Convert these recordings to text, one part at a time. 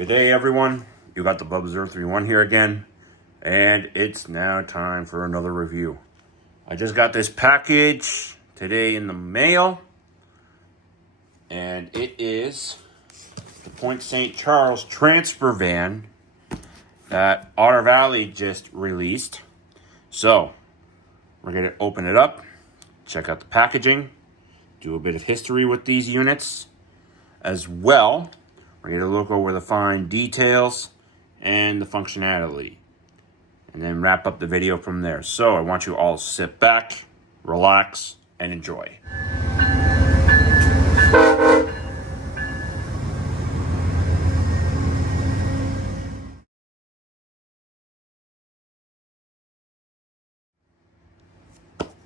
Good day, everyone. You got the Bubba031 here again, and it's now time for another review. I just got this package today in the mail, and it is the Point St. Charles transfer van that Otter Valley just released. So, we're going to open it up, check out the packaging, do a bit of history with these units as well. We're going to look over the fine details and the functionality, and then wrap up the video from there. So I want you all to sit back, relax, and enjoy.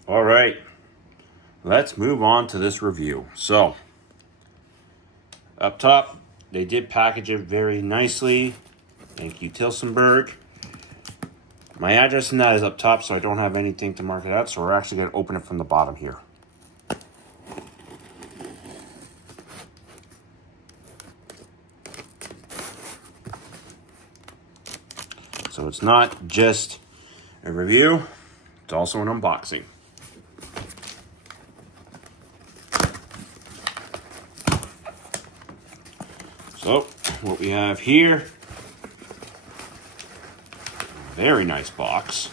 All right, let's move on to this review. So, up top, they did package it very nicely. Thank you, Tilsonburg. My address in that is up top, so I don't have anything to mark it out. So we're actually going to open it from the bottom here. So it's not just a review, it's also an unboxing. So what we have here, very nice box.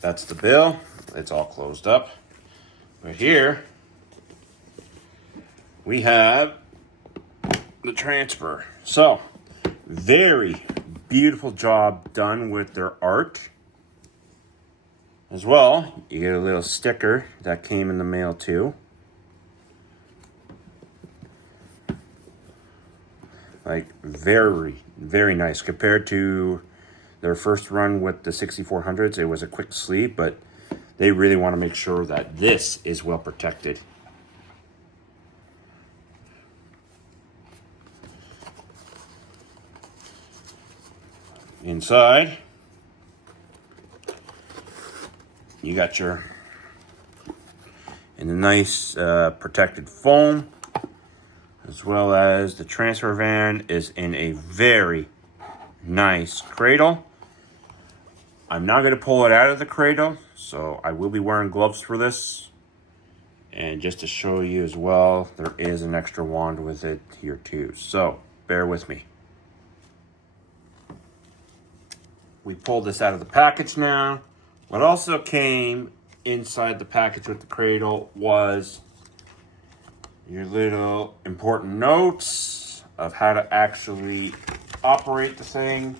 That's the bill. It's all closed up. But here we have the transfer. So, very beautiful job done with their art. As well, you get a little sticker that came in the mail too. Like, very, very nice. Compared to their first run with the 6400s, it was a quick sleeve, but they really want to make sure that this is well protected. Inside, you got your in the nice protected foam, as well as the transfer van is in a very nice cradle. I'm not going to pull it out of the cradle, so I will be wearing gloves for this. And just to show you as well, there is an extra wand with it here too, so bear with me. We pulled this out of the package now. What also came inside the package with the cradle was your little important notes of how to actually operate the thing,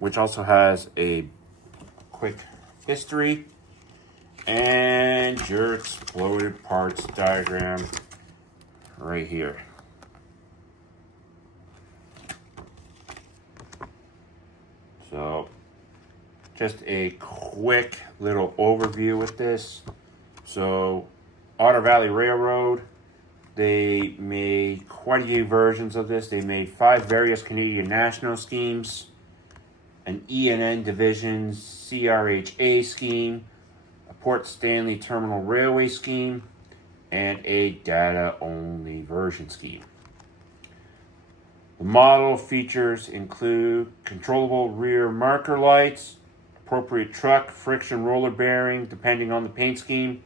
which also has a quick history and your exploded parts diagram right here. So, just a quick little overview with this. So, Otter Valley Railroad, they made quite a few versions of this. They made 5 various Canadian national schemes, an E&N Division CRHA scheme, a Port Stanley Terminal Railway scheme, and a data-only version scheme. The model features include controllable rear marker lights, appropriate truck, friction roller bearing depending on the paint scheme,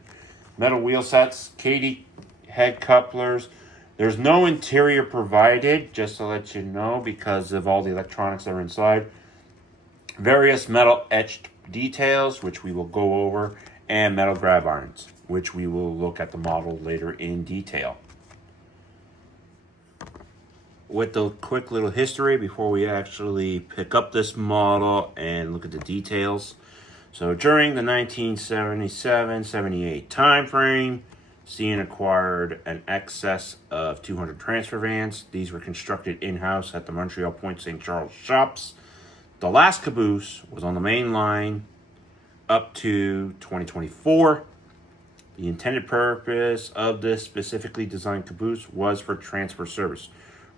metal wheel sets, Katy head couplers. There's no interior provided, just to let you know, because of all the electronics that are inside. Various metal etched details, which we will go over, and metal grab irons, which we will look at the model later in detail. With the quick little history before we actually pick up this model and look at the details. So during the 1977-78 time frame, CN acquired an excess of 200 transfer vans. These were constructed in-house at the Montreal Point St. Charles shops. The last caboose was on the main line up to 2024. The intended purpose of this specifically designed caboose was for transfer service,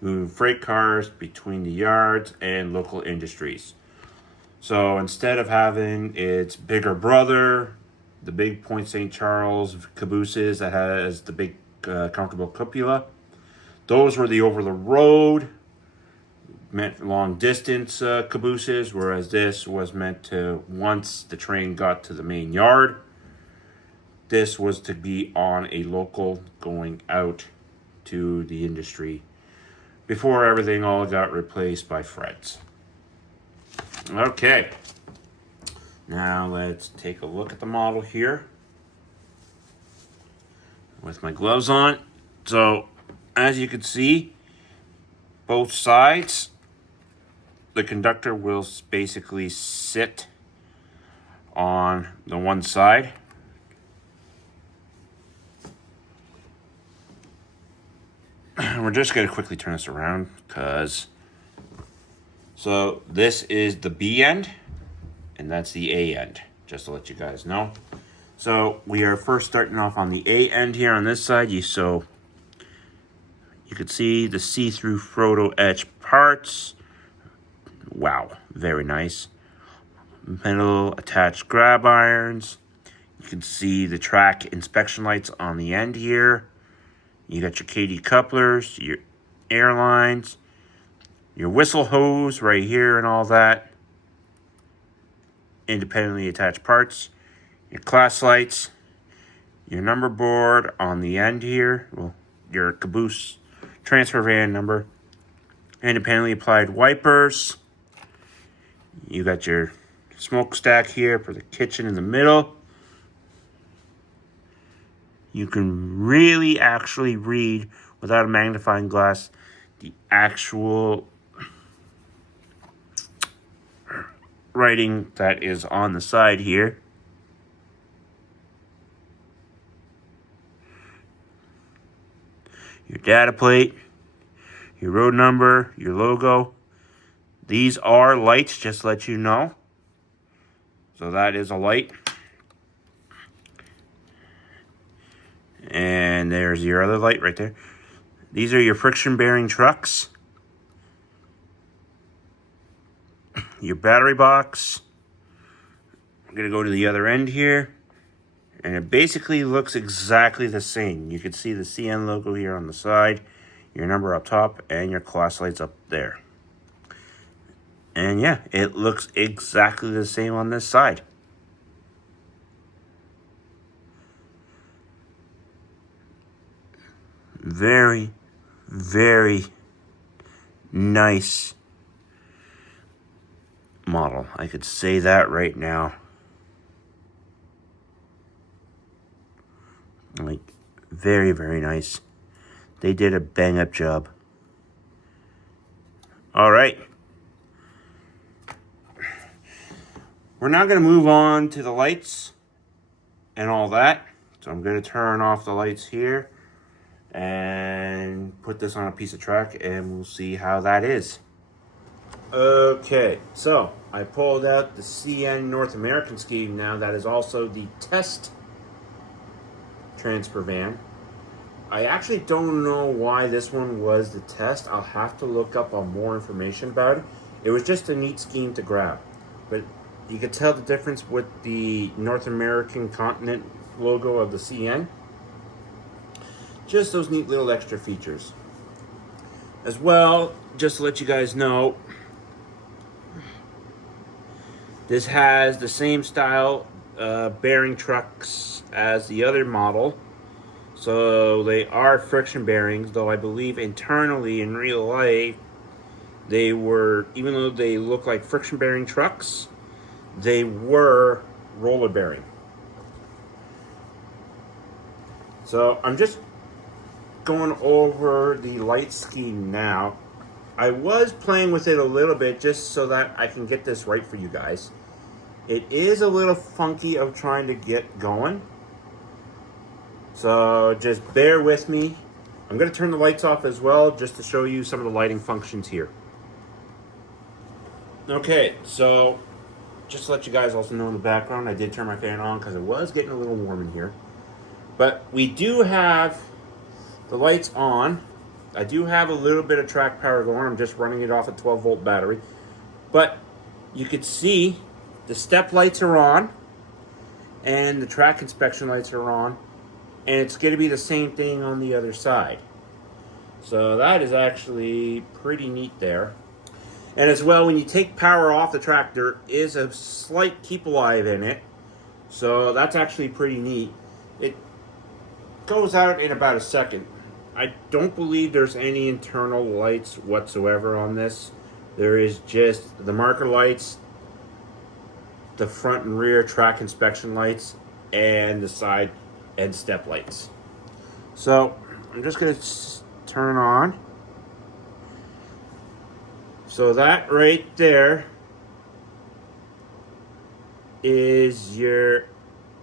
moving freight cars between the yards and local industries. So instead of having its bigger brother, the big Point St. Charles cabooses that has the big comfortable cupola, those were the over the road, meant long distance cabooses, whereas this was meant to, once the train got to the main yard, this was to be on a local going out to the industry before everything all got replaced by Freds. Okay, now let's take a look at the model here with my gloves on. So as you can see, both sides, the conductor will basically sit on the one side. We're just going to quickly turn this around because, so this is the B end and that's the A end, just to let you guys know. So we are first starting off on the A end here on this side. So you can see the see-through photo etch parts. Wow, very nice. Metal attached grab irons. You can see the track inspection lights on the end here. You got your KD couplers, your airlines, your whistle hose right here and all that. Independently attached parts. Your class lights. Your number board on the end here. Well, your caboose transfer van number. Independently applied wipers. You got your smokestack here for the kitchen in the middle. You can really actually read without a magnifying glass the actual writing that is on the side here. Your data plate, your road number, your logo. These are lights, just to let you know. So that is a light. And there's your other light right there. These are your friction bearing trucks. Your battery box. I'm going to go to the other end here. And it basically looks exactly the same. You can see the CN logo here on the side. Your number up top and your class lights up there. And yeah, it looks exactly the same on this side. Very, very nice model. I could say that right now. Like, very, very nice. They did a bang-up job. All right. We're now going to move on to the lights and all that. So I'm going to turn off the lights here and put this on a piece of track and we'll see how that is. Okay, so I pulled out the CN North American scheme now. That is also the test transfer van. I actually don't know why this one was the test. I'll have to look up on more information about it. It was just a neat scheme to grab. But you could tell the difference with the North American continent logo of the CN. Just those neat little extra features. As well, just to let you guys know, this has the same style bearing trucks as the other model. So they are friction bearings, though I believe internally in real life, they were, even though they look like friction bearing trucks, they were roller bearing. So I'm just going over the light scheme now. I was playing with it a little bit just so that I can get this right for you guys. It is a little funky of trying to get going. So just bear with me. I'm going to turn the lights off as well just to show you some of the lighting functions here. Okay, so just to let you guys also know in the background, I did turn my fan on because it was getting a little warm in here. But we do have the lights on. I do have a little bit of track power going. I'm just running it off a 12-volt battery. But you could see the step lights are on and the track inspection lights are on. And it's going to be the same thing on the other side. So that is actually pretty neat there. And as well, when you take power off the track, there is a slight keep alive in it. So that's actually pretty neat. It goes out in about a second. I don't believe there's any internal lights whatsoever on this. There is just the marker lights, the front and rear track inspection lights, and the side and step lights. So I'm just going to turn on. So that right there is your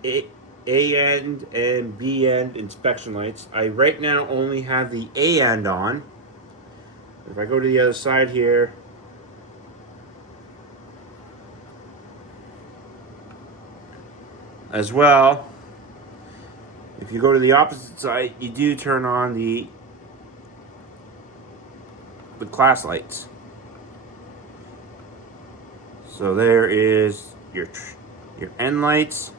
A end and B end inspection lights. I right now only have the A end on. If I go to the other side here, as well, if you go to the opposite side, you do turn on the class lights. So there is your end lights.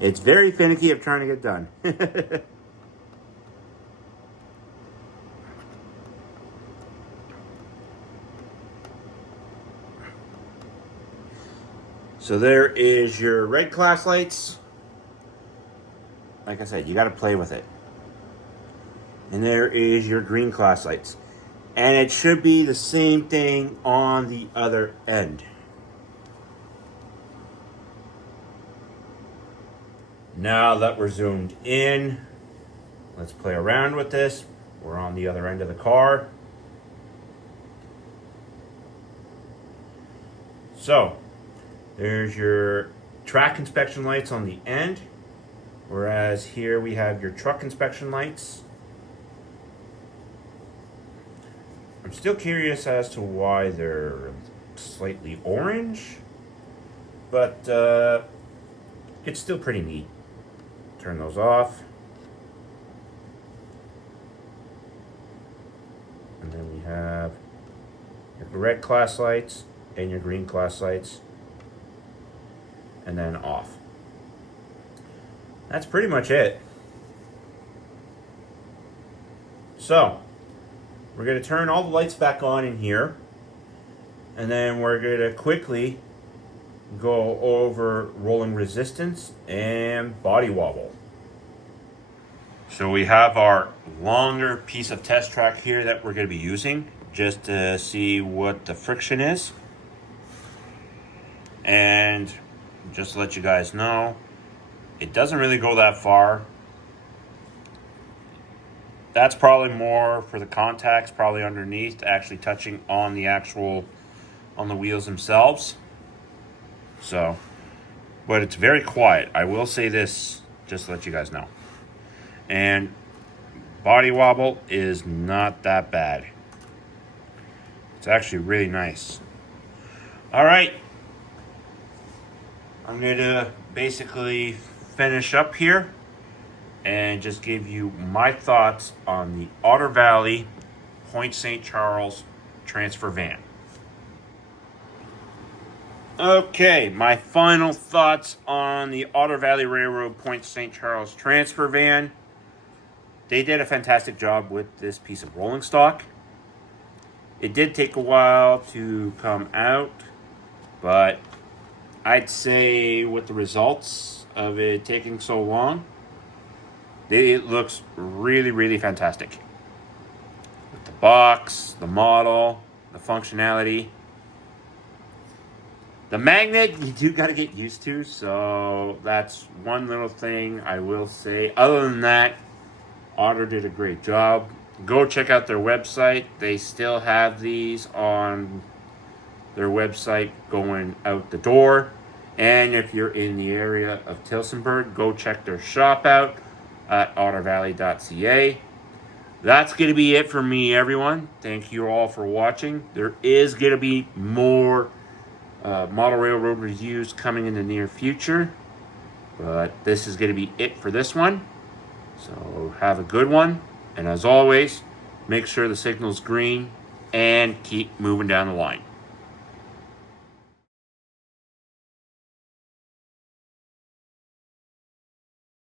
It's very finicky of trying to get done. So there is your red class lights. Like I said, you got to play with it. And there is your green class lights. And it should be the same thing on the other end. Now that we're zoomed in, let's play around with this. We're on the other end of the car. So, there's your track inspection lights on the end. Whereas here we have your truck inspection lights. I'm still curious as to why they're slightly orange, but it's still pretty neat. Turn those off. And then we have your red class lights and your green class lights. And then off. That's pretty much it. So, we're going to turn all the lights back on in here. And then we're going to quickly go over rolling resistance and body wobble. So we have our longer piece of test track here that we're going to be using just to see what the friction is. And just to let you guys know, it doesn't really go that far. That's probably more for the contacts, probably underneath, actually touching on the on the wheels themselves. So, but it's very quiet. I will say this, just to let you guys know. And body wobble is not that bad. It's actually really nice. All right. I'm going to basically finish up here and just give you my thoughts on the Otter Valley Point St. Charles transfer van. Okay, my final thoughts on the Otter Valley Railroad Point St. Charles transfer van. They did a fantastic job with this piece of rolling stock. It did take a while to come out, but I'd say with the results of it taking so long, it looks really, really fantastic. With the box, the model, the functionality. The magnet, you do got to get used to, so that's one little thing I will say. Other than that, Otter did a great job. Go check out their website. They still have these on their website going out the door. And if you're in the area of Tillsonburg, go check their shop out at ottervalley.ca. That's going to be it for me, everyone. Thank you all for watching. There is going to be more model railroad reviews coming in the near future. But this is going to be it for this one. So have a good one. And as always, make sure the signal's green and keep moving down the line.